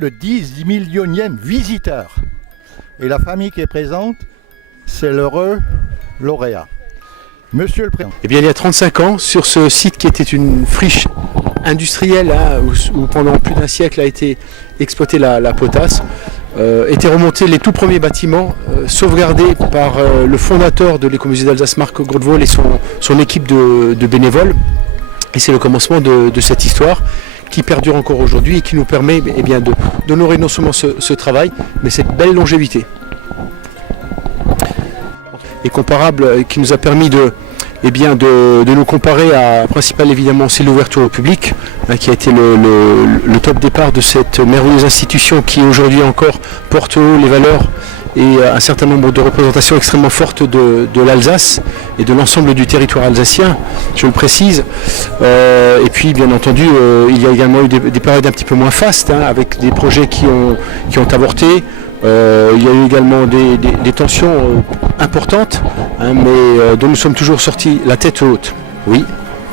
Le 10 millionième visiteur. Et la famille qui est présente, c'est l'heureux lauréat. Monsieur le Président. Eh bien, il y a 35 ans, sur ce site qui était une friche industrielle, hein, où pendant plus d'un siècle a été exploitée la potasse, étaient remontés les tout premiers bâtiments sauvegardés par le fondateur de l'Écomusée d'Alsace, Marc Grotevol, et son équipe de bénévoles. Et c'est le commencement de cette histoire qui perdure encore aujourd'hui et qui nous permet d'honorer non seulement ce travail, mais cette belle longévité. Et comparable, qui nous a permis de nous comparer à principal, évidemment, c'est l'ouverture au public, hein, qui a été le top départ de cette merveilleuse institution qui aujourd'hui encore porte haut les valeurs et un certain nombre de représentations extrêmement fortes de l'Alsace et de l'ensemble du territoire alsacien, je le précise. Et puis, bien entendu, il y a également eu des périodes un petit peu moins fastes, hein, avec des projets qui ont avorté. Il y a eu également des tensions importantes, hein, mais dont nous sommes toujours sortis la tête haute. Oui.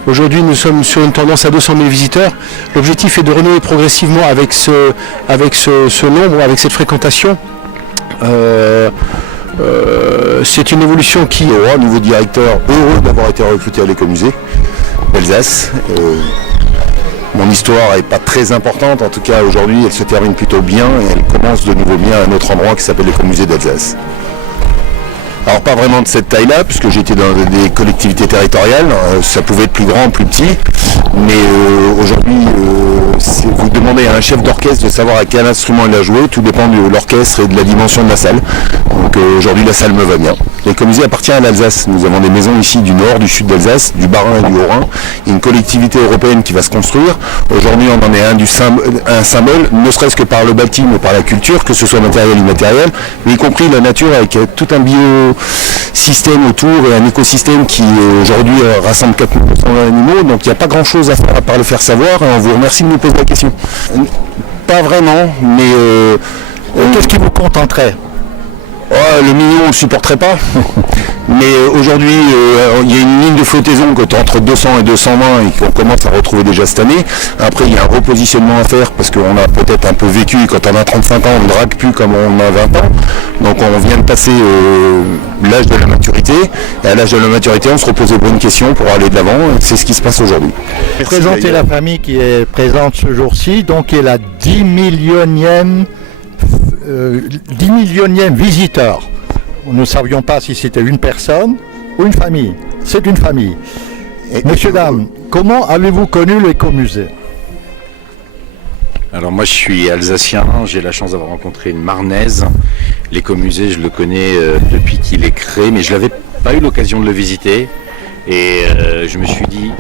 Aujourd'hui, nous sommes sur une tendance à 200 000 visiteurs. L'objectif est de renouer progressivement avec ce nombre, avec cette fréquentation. C'est une évolution qui... Nouveau directeur, heureux d'avoir été recruté à l'Écomusée d'Alsace. Mon histoire n'est pas très importante, en tout cas aujourd'hui elle se termine plutôt bien et elle commence de nouveau bien à un autre endroit qui s'appelle l'Écomusée d'Alsace. Alors pas vraiment de cette taille-là, puisque j'étais dans des collectivités territoriales, ça pouvait être plus grand, plus petit, mais aujourd'hui, vous demandez à un chef d'orchestre de savoir à quel instrument il a joué, tout dépend de l'orchestre et de la dimension de la salle. Donc aujourd'hui la salle me va bien. L'Écomusée appartient à l'Alsace, nous avons des maisons ici du nord, du sud d'Alsace, du Bas-Rhin et du Haut-Rhin, une collectivité européenne qui va se construire. Aujourd'hui on en est un symbole, ne serait-ce que par le bâti, mais par la culture, que ce soit matériel ou immatériel, mais y compris la nature avec tout un biosystème autour et un écosystème qui aujourd'hui rassemble 4000% d'animaux, donc il n'y a pas grand chose à faire à part le faire savoir, et on vous remercie de nous poser la question. Pas vraiment, mais... Qu'est-ce qui vous contenterait ? Le million on ne le supporterait pas, mais aujourd'hui il y a une ligne de flottaison entre 200 et 220 et qu'on commence à retrouver déjà cette année. Après il y a un repositionnement à faire parce qu'on a peut-être un peu vécu, quand on a 35 ans on ne drague plus comme on a 20 ans, donc on vient de passer l'âge de la maturité, et à l'âge de la maturité on se repose les bonnes questions pour aller de l'avant, c'est ce qui se passe aujourd'hui. Présentez la famille qui est présente ce jour-ci, donc qui est la 10 millionième visiteur. Nous ne savions pas si c'était une personne ou une famille. C'est une famille. Messieurs, dames, comment avez-vous connu l'Écomusée ? Alors moi je suis alsacien, j'ai la chance d'avoir rencontré une Marnaise. L'Écomusée je le connais depuis qu'il est créé, mais je n'avais pas eu l'occasion de le visiter. Et je me suis dit,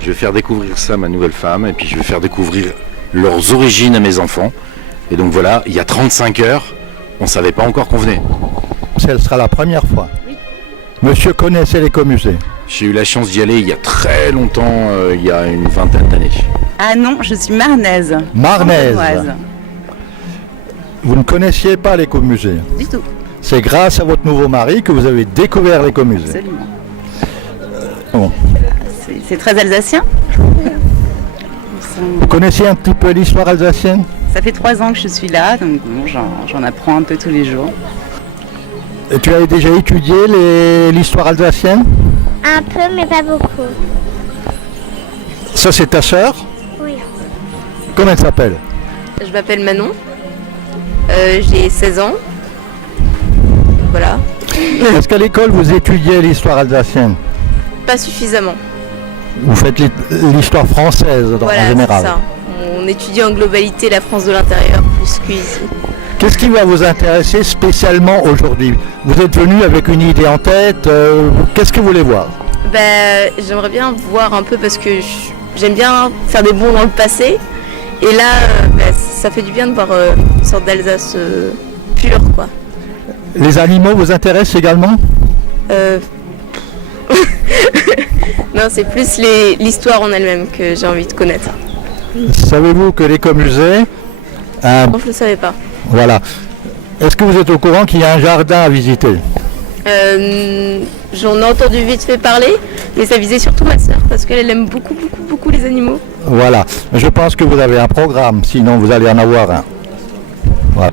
je vais faire découvrir ça à ma nouvelle femme, et puis je vais faire découvrir leurs origines à mes enfants. Et donc voilà, il y a 35 heures, on ne savait pas encore qu'on venait. Ce sera la première fois. Oui. Monsieur connaissait l'Écomusée ? J'ai eu la chance d'y aller il y a très longtemps, il y a une vingtaine d'années. Ah non, je suis marnaise. Marnaise. Vous ne connaissiez pas l'Écomusée ? Du tout. C'est grâce à votre nouveau mari que vous avez découvert l'Écomusée. Absolument. Bon. C'est très alsacien. Vous connaissez un petit peu l'histoire alsacienne ? Ça fait 3 ans que je suis là, donc bon, j'en apprends un peu tous les jours. Et tu as déjà étudié l'histoire alsacienne ? Un peu, mais pas beaucoup. Ça, c'est ta sœur ? Oui. Comment elle s'appelle ? Je m'appelle Manon, j'ai 16 ans voilà. Est-ce qu'à l'école vous étudiez l'histoire alsacienne? Pas suffisamment. Vous faites l'histoire française Voilà, en général? c'est ça. On étudie en globalité la France de l'intérieur plus qu'ici. Qu'est-ce qui va vous intéresser spécialement aujourd'hui? Vous êtes venu avec une idée en tête, qu'est-ce que vous voulez voir? J'aimerais bien voir un peu parce que j'aime bien faire des bonds dans le passé. Et là, ça fait du bien de voir une sorte d'Alsace pure, quoi. Les animaux vous intéressent également? Non, c'est plus l'histoire en elle-même que j'ai envie de connaître. Savez-vous que l'écomusée... Non, je ne le savais pas. Voilà. Est-ce que vous êtes au courant qu'il y a un jardin à visiter? J'en ai entendu vite fait parler, mais ça visait surtout ma sœur parce qu'elle aime beaucoup, beaucoup, beaucoup les animaux. Voilà. Je pense que vous avez un programme, sinon vous allez en avoir un. Voilà.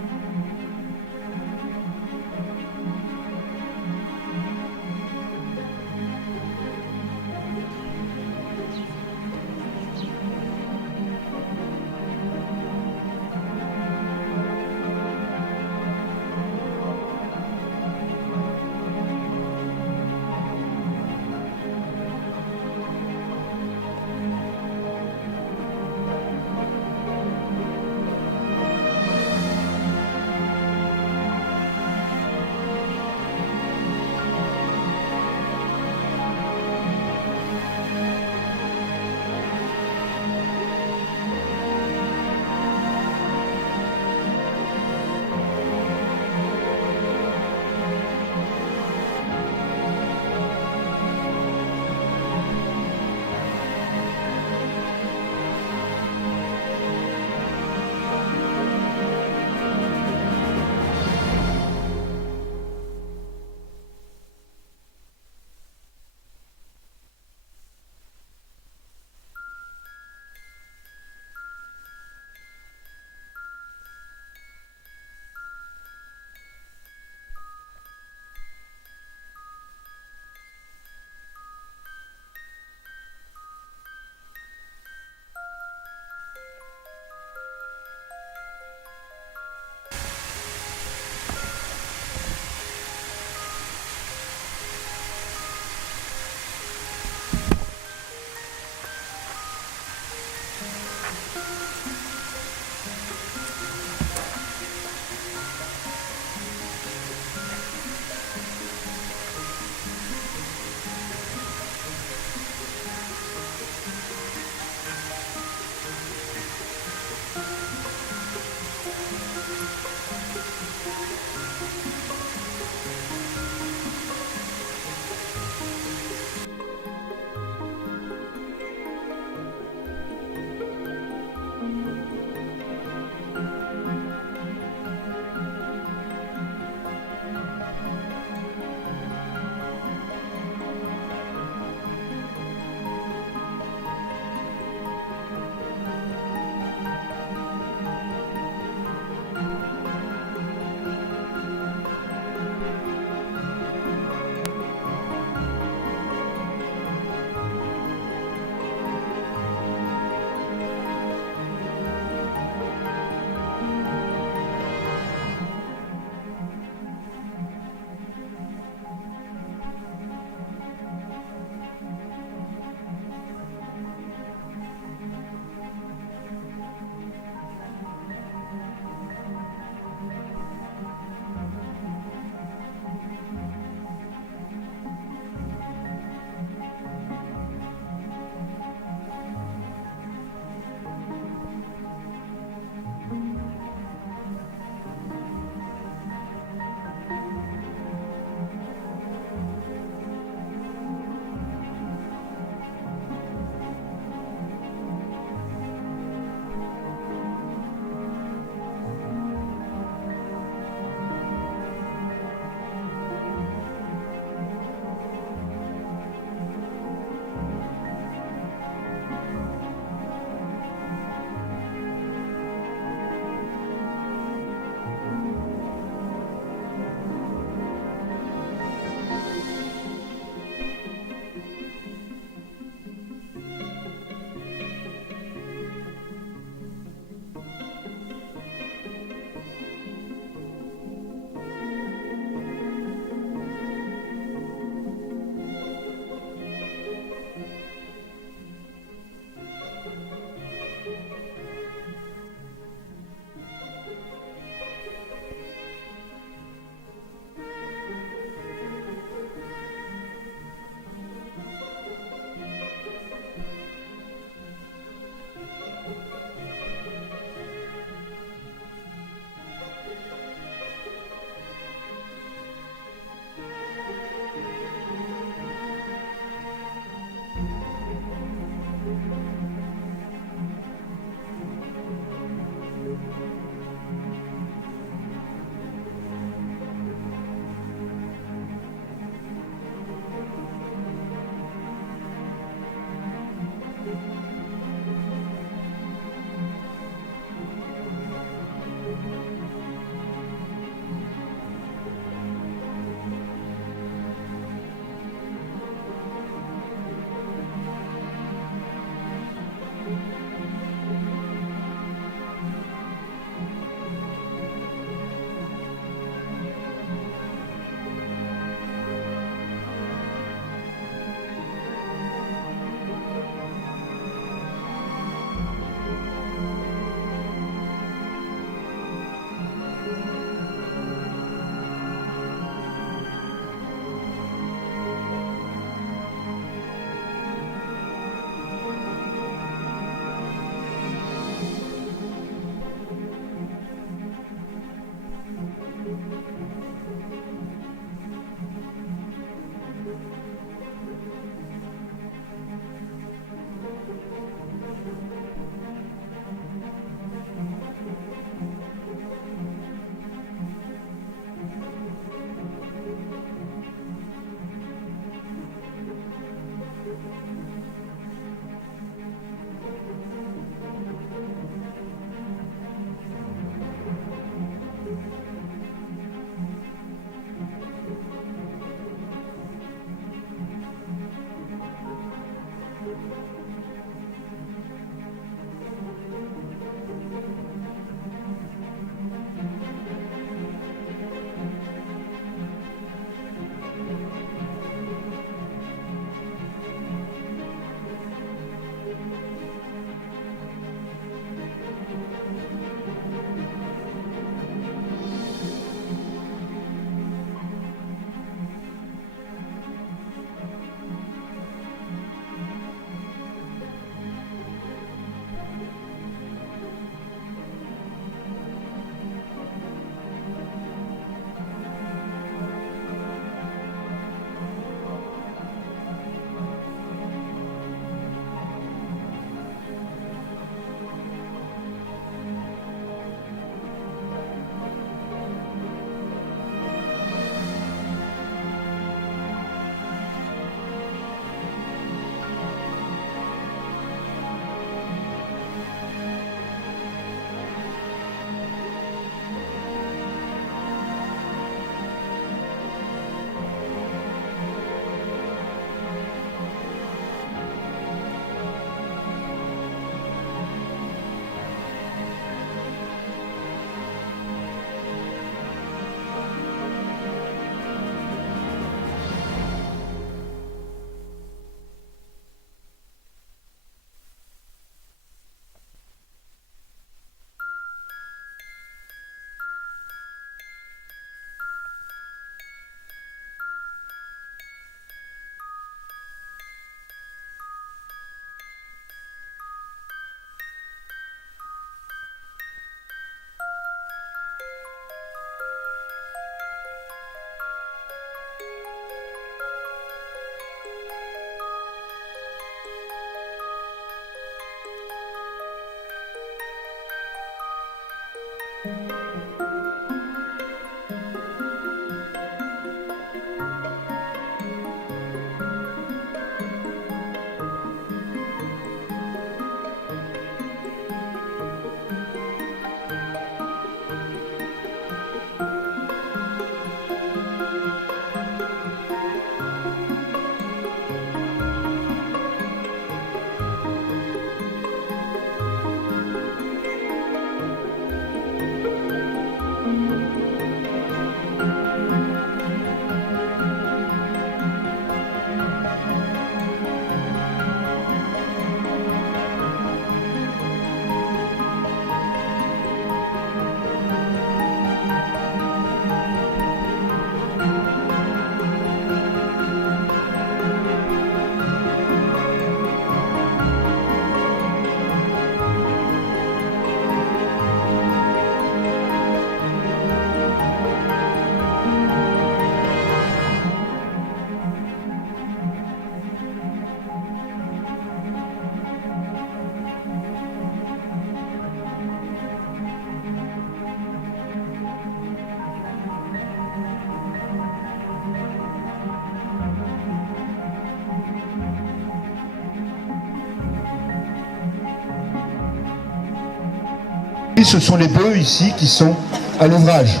Ce sont les bœufs ici qui sont à l'ouvrage.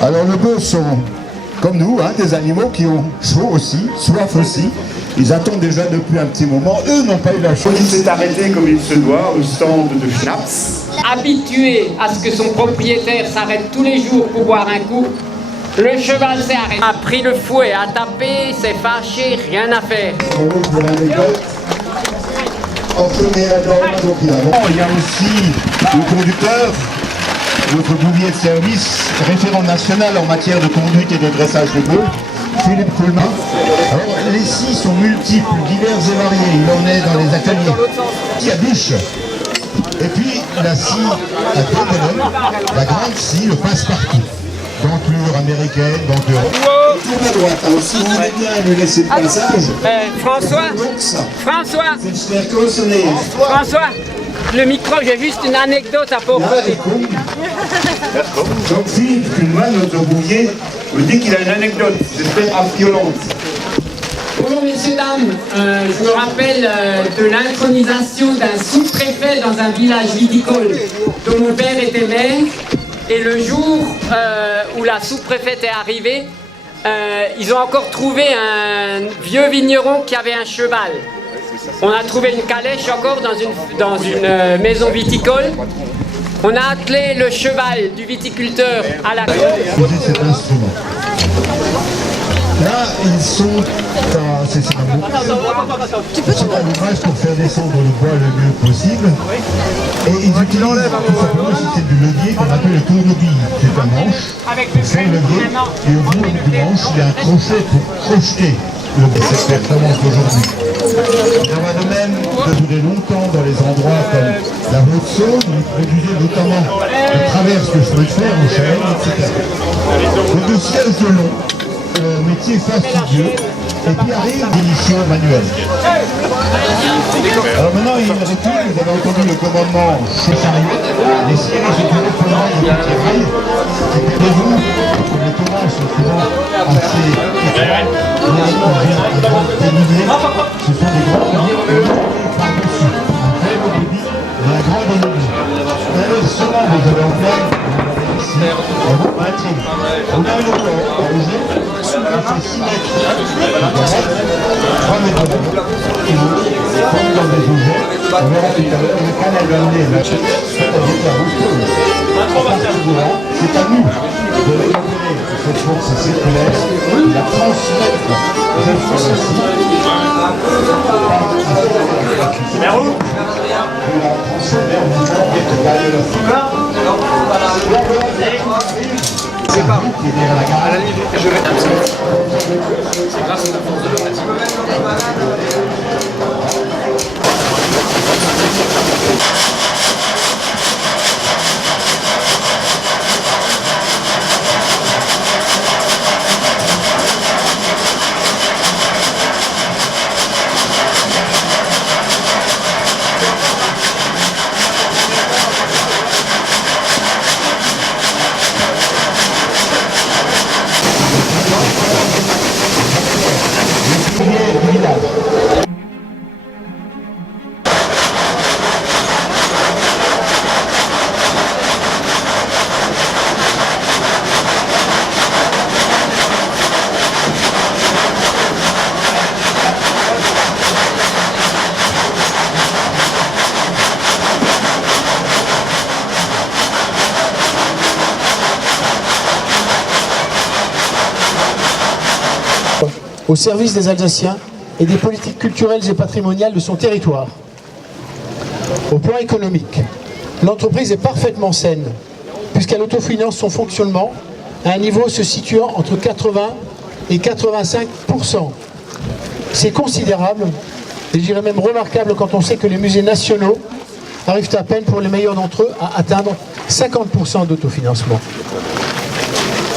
Alors les bœufs sont, comme nous, des animaux qui ont chaud aussi, soif aussi. Ils attendent déjà depuis un petit moment. Eux n'ont pas eu la chance. Il s'est arrêté comme il se doit au stand de Schnaps. Habitué à ce que son propriétaire s'arrête tous les jours pour boire un coup, le cheval s'est arrêté. A pris le fouet, a tapé, s'est fâché, rien à faire. Il y a aussi le conducteur, notre bouvier de service, référent national en matière de conduite et de dressage de bœufs, Philippe Coulmin. Alors, les scies sont multiples, divers et variés. Il en est dans les ateliers. Il y a bûche. Et puis, la scie à deux bonhommes, la grande scie, le passe-partout. Denture américaine, denture... Tourne à droite, alors si vous voulez bien lui laisser le passage... François, le micro, j'ai juste une anecdote à proposer. Donc Philippe Kuhlmann, notre bouvier, me dit qu'il a une anecdote, j'espère pas violente. Bonjour messieurs, dames, je me rappelle de l'intronisation d'un sous-préfet dans un village viticole dont mon père était maire. Et le jour où la sous-préfète est arrivée, ils ont encore trouvé un vieux vigneron qui avait un cheval. On a trouvé une calèche encore dans une maison viticole. On a attelé le cheval du viticulteur à la cet instrument. Là, ils sont c'est un ouvrage pour faire descendre le bois le mieux possible. Et ils utilisent tout simplement le système du levier qu'on appelle le tournevis. C'est un manche pour faire le levier. Et au bout du manche, il y a un crochet pour crocheter cette performance d'aujourd'hui. Il en va de même de durer longtemps dans les endroits comme la Haute-Saône, où ils produisaient notamment les traverses que je peux faire en chaîne, etc. Donc de sièges de long, métier fastidieux, et puis arrive l'émission manuelle. Alors maintenant il retourne, vous avez entendu le commandement chez Chariot, les sièges de téléphone et de rail, et prévenez-vous que les tournages sont souvent assez étroits, les grands dénivelés, ce sont des grands dénivelés par-dessus, un faible débit, mais un grand dénivelé. Alors cela vous avez en plein, ici, on vous maintient. On a une hauteur à bouger, qui fait 6 mètres, 3 mètres de haut, qui tombe dans des objets. On verra tout à l'heure, le canal va amener la chaîne, c'est-à-dire la hauteur. C'est à nous de récupérer cette force circulaire, de la transmettre jusqu'à la cible, par un c'est pas vous qui est derrière la gare. À la limite, je vais c'est grâce à la force de l'opération. au service des Alsaciens et des politiques culturelles et patrimoniales de son territoire. Au plan économique, l'entreprise est parfaitement saine, puisqu'elle autofinance son fonctionnement à un niveau se situant entre 80 et 85%. C'est considérable, et je dirais même remarquable quand on sait que les musées nationaux arrivent à peine pour les meilleurs d'entre eux à atteindre 50% d'autofinancement.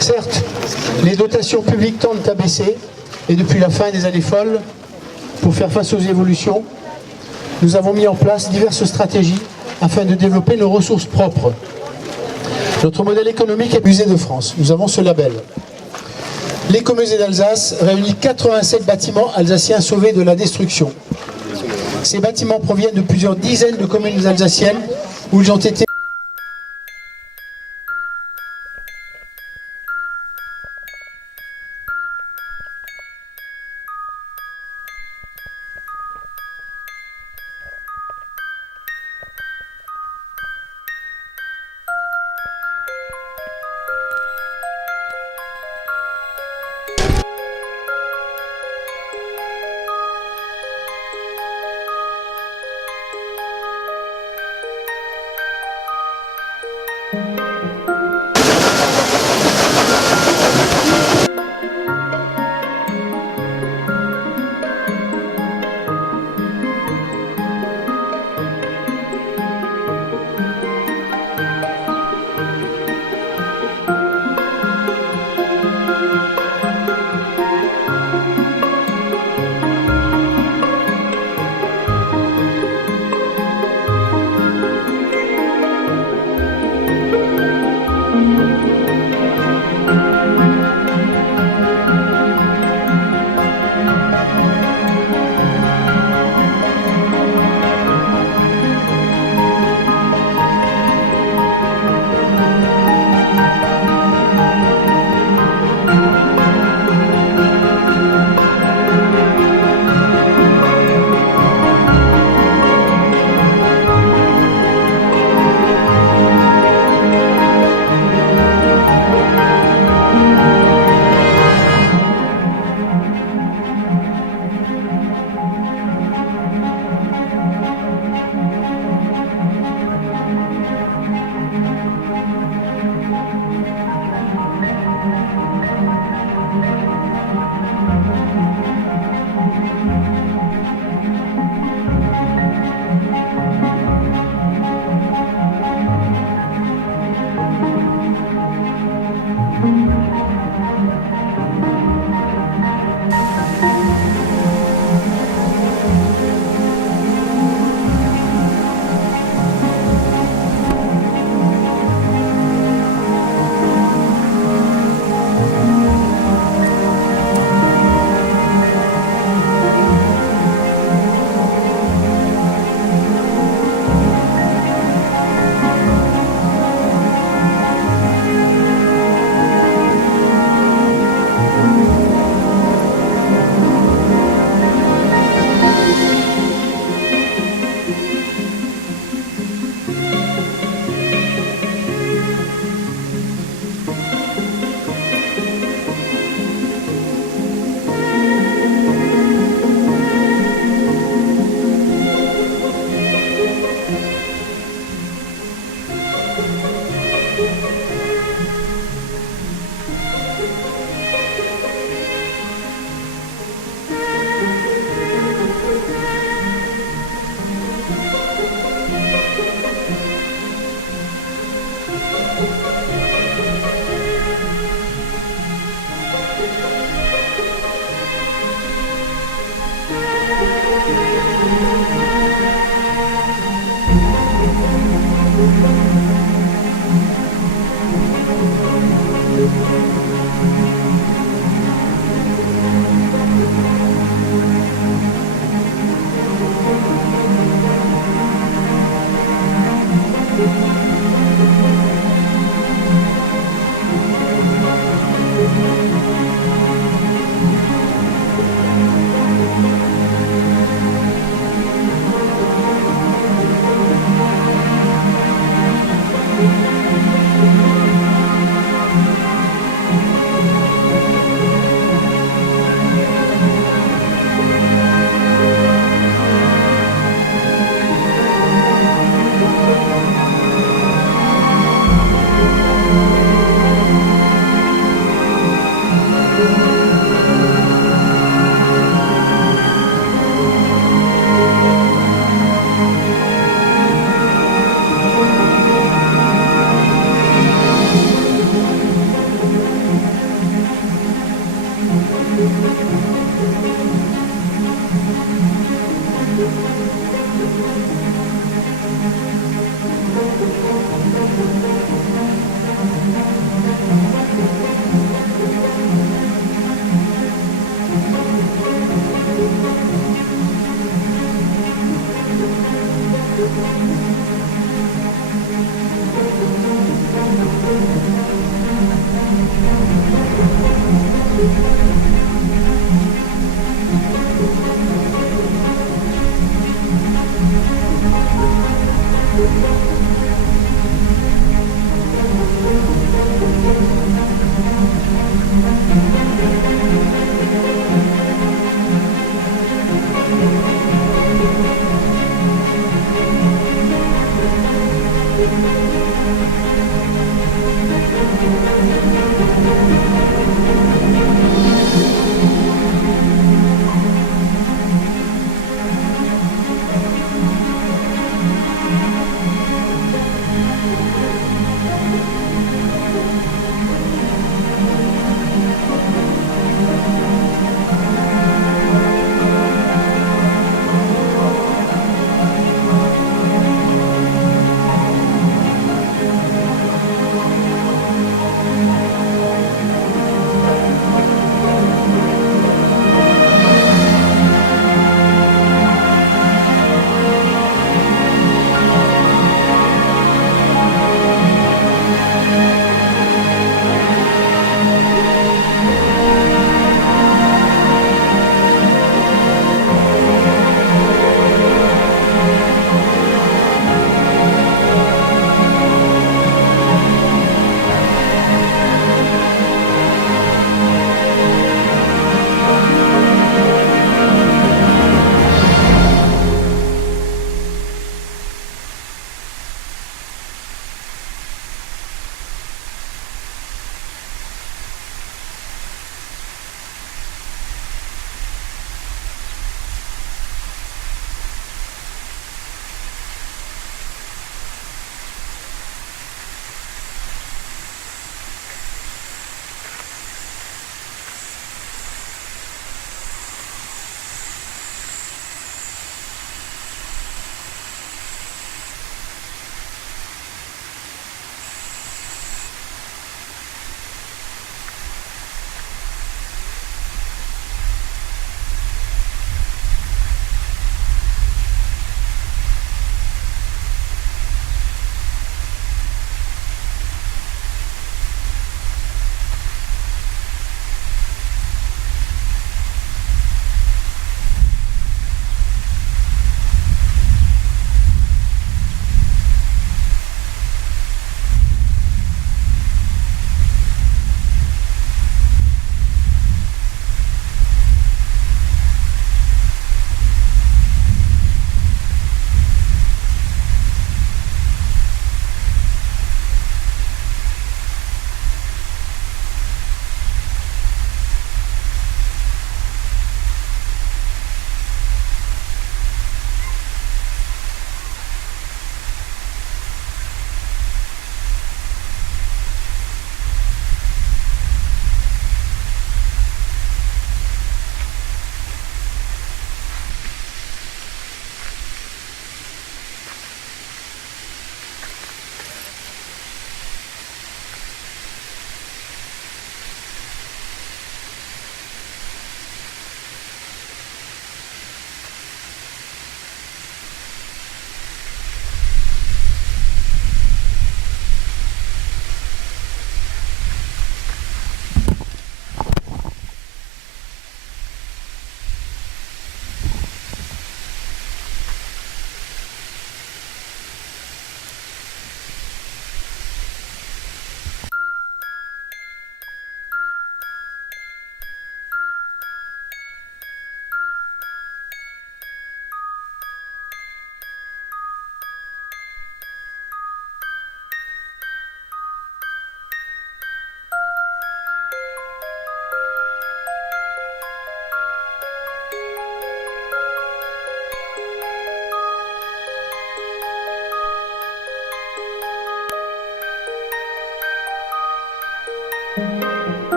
Certes, les dotations publiques tendent à baisser, et depuis la fin des années folles, pour faire face aux évolutions, nous avons mis en place diverses stratégies afin de développer nos ressources propres. Notre modèle économique est Musée de France. Nous avons ce label. L'écomusée d'Alsace réunit 87 bâtiments alsaciens sauvés de la destruction. Ces bâtiments proviennent de plusieurs dizaines de communes alsaciennes où ils ont été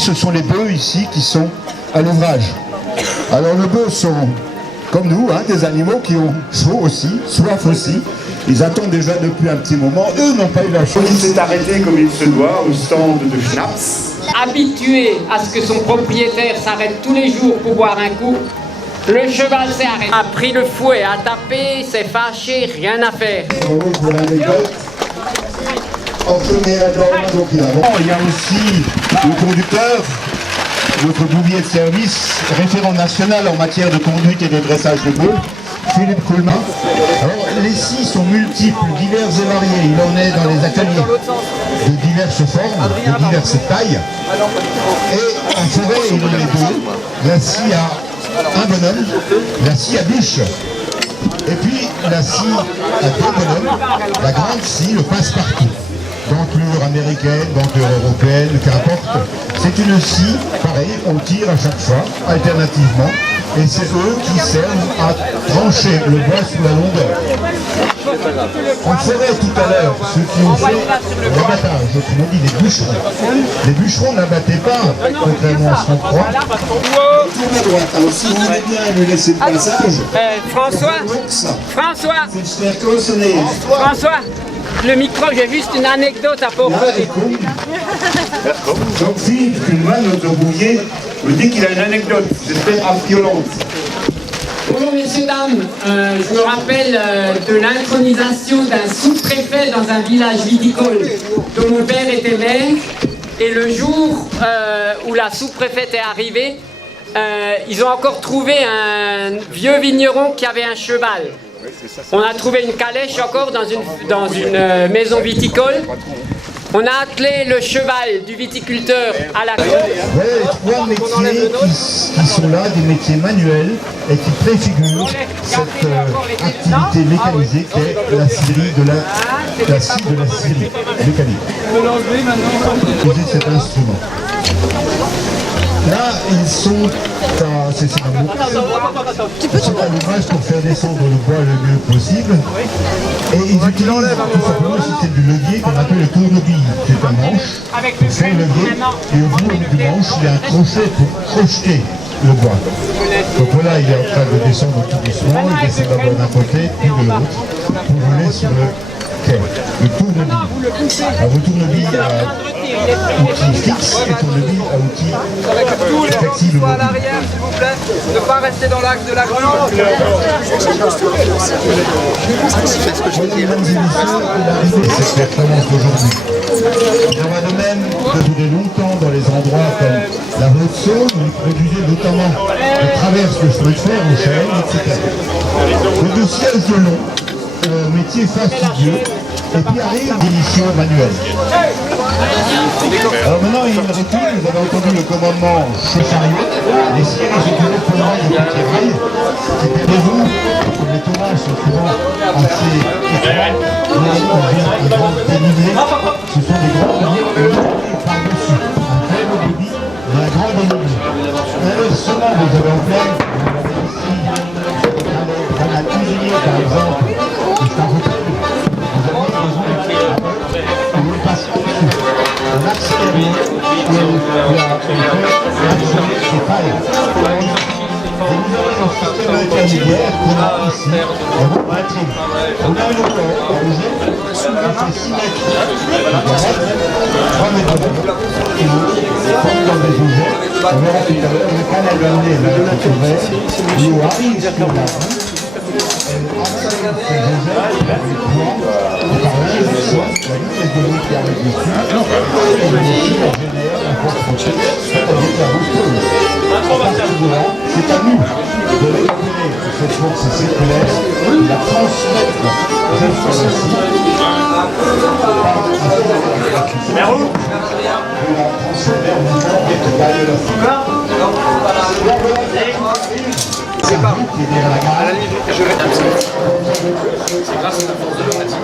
Ce sont les bœufs ici qui sont à l'ouvrage. Alors les bœufs sont, comme nous, des animaux qui ont chaud aussi, soif aussi. Ils attendent déjà depuis un petit moment. Eux n'ont pas eu la chance. Il s'est arrêté comme il se doit au stand de Schnaps. Habitué à ce que son propriétaire s'arrête tous les jours pour boire un coup, le cheval s'est arrêté. A pris le fouet, a tapé, s'est fâché, rien à faire. Pour l'anecdote, Il y a aussi le conducteur, notre bouvier de service, référent national en matière de conduite et de dressage de bœufs, Philippe Coulmin. Alors, les scies sont multiples, diverses et variées. Il en est dans les ateliers de diverses formes, de diverses tailles. Et en forêt, il y en a deux. La scie à un bonhomme, la scie à bûche. Et puis la scie à deux bonhommes, la grande scie, le passe-partout. Dentelure américaine, dentelure européenne, qu'importe. C'est une scie, pareil, on tire à chaque fois, alternativement. Et c'est eux qui servent à trancher le bois sous la longueur. On ferait tout à l'heure ceux qui ont fait l'abattage, autrement dit les bûcherons. Les bûcherons n'abattaient pas, contrairement à ce qu'on croit. Tourne à droite, alors si vous voulez bien me laisser le passage. François, le micro, j'ai juste une anecdote à proposer. Donc Philippe Kuhlmann, notre bouvier, me dit qu'il a une anecdote, j'espère violente. Bonjour messieurs, dames, je me rappelle de l'intronisation d'un sous-préfet dans un village viticole dont mon père était maire. Et le jour où la sous-préfète est arrivée, ils ont encore trouvé un vieux vigneron qui avait un cheval. On a trouvé une calèche encore dans une maison viticole. On a attelé le cheval du viticulteur à la cour. Voilà les trois métiers qui sont là, des métiers manuels et qui préfigurent cette activité mécanisée qu'est la scierie de la scie de la scierie mécanique. Utiliser cet instrument. Là, ils sont à... C'est un ouvrage pour faire descendre le bois le mieux possible. Et ils utilisent tout simplement le système du levier qu'on appelle le tourne-bille. C'est un manche pour faire le levier. Et au bout du manche, il y a un crochet pour crocheter le bois. Donc voilà, il est en train de descendre tout doucement. Il descend d'abord d'un côté, puis de l'autre, pour voler sur le quai. Le tourne-bille. Alors le tourne-bille a outil fixe et tourne-bille a outil flexible. À l'arrière, s'il vous plaît, ne pas rester dans l'axe de la grue. Mesdames et messieurs, l'arrivée de cette performance d'aujourd'hui. Il y aura de même de durer longtemps dans les endroits comme la Haute-Saône, où ils produisaient notamment des traverses de chemin de fer, aux chaînes, etc. Le dossier de long, métier fastidieux, et puis arrive l'émission manuelle. Alors maintenant, il y a une retour, vous avez entendu le commandement chauffarieux, les sièges sont toujours pour moi des petits rails, qui permettent, comme les tournages sont souvent assez étroits, ils vont déniveler, ce sont des grands débits par-dessus, un faible débit et un grand débit. Inversement, vous avez en plein, vous avez ici, dans la cuisinier par exemple, qui est en retrait, vous avez besoin de passe au-dessus. On accélère et c'est pareil. Et nous avons un système intermédiaire qu'on a ici, en haut batterie. On a une hauteur, on fait 6 mètres de droite, 3 mètres de droite, et comme dans des objets, on verra tout à l'heure, le canal va amener la lettre ouverte, l'eau arrive sur la roue, c'est à nous de récupérer cette force circulaire, de la transmettre jusqu'à la scie, de la transformer en mouvement vertical de la scie. C'est pas qui est derrière la gare. À la limite, je vais c'est grâce à la force de la fatigue.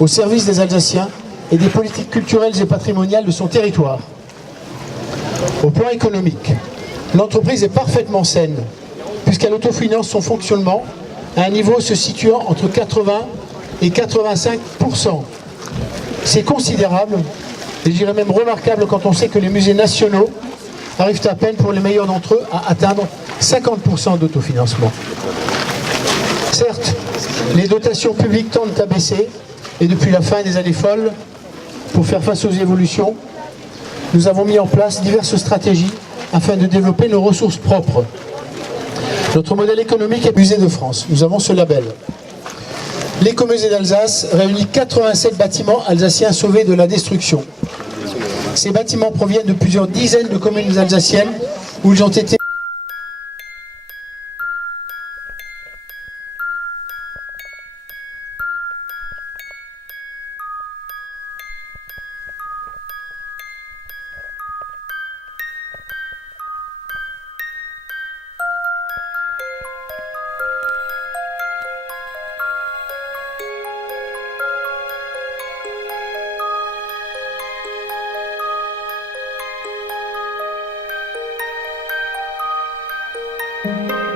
au service des Alsaciens et des politiques culturelles et patrimoniales de son territoire. Au plan économique, l'entreprise est parfaitement saine, puisqu'elle autofinance son fonctionnement à un niveau se situant entre 80 et 85%. C'est considérable, et je dirais même remarquable quand on sait que les musées nationaux arrivent à peine pour les meilleurs d'entre eux à atteindre 50% d'autofinancement. Certes, les dotations publiques tendent à baisser, et depuis la fin des années folles, pour faire face aux évolutions, nous avons mis en place diverses stratégies afin de développer nos ressources propres. Notre modèle économique est Musée de France. Nous avons ce label. L'écomusée d'Alsace réunit 87 bâtiments alsaciens sauvés de la destruction. Ces bâtiments proviennent de plusieurs dizaines de communes alsaciennes où ils ont été Thank you.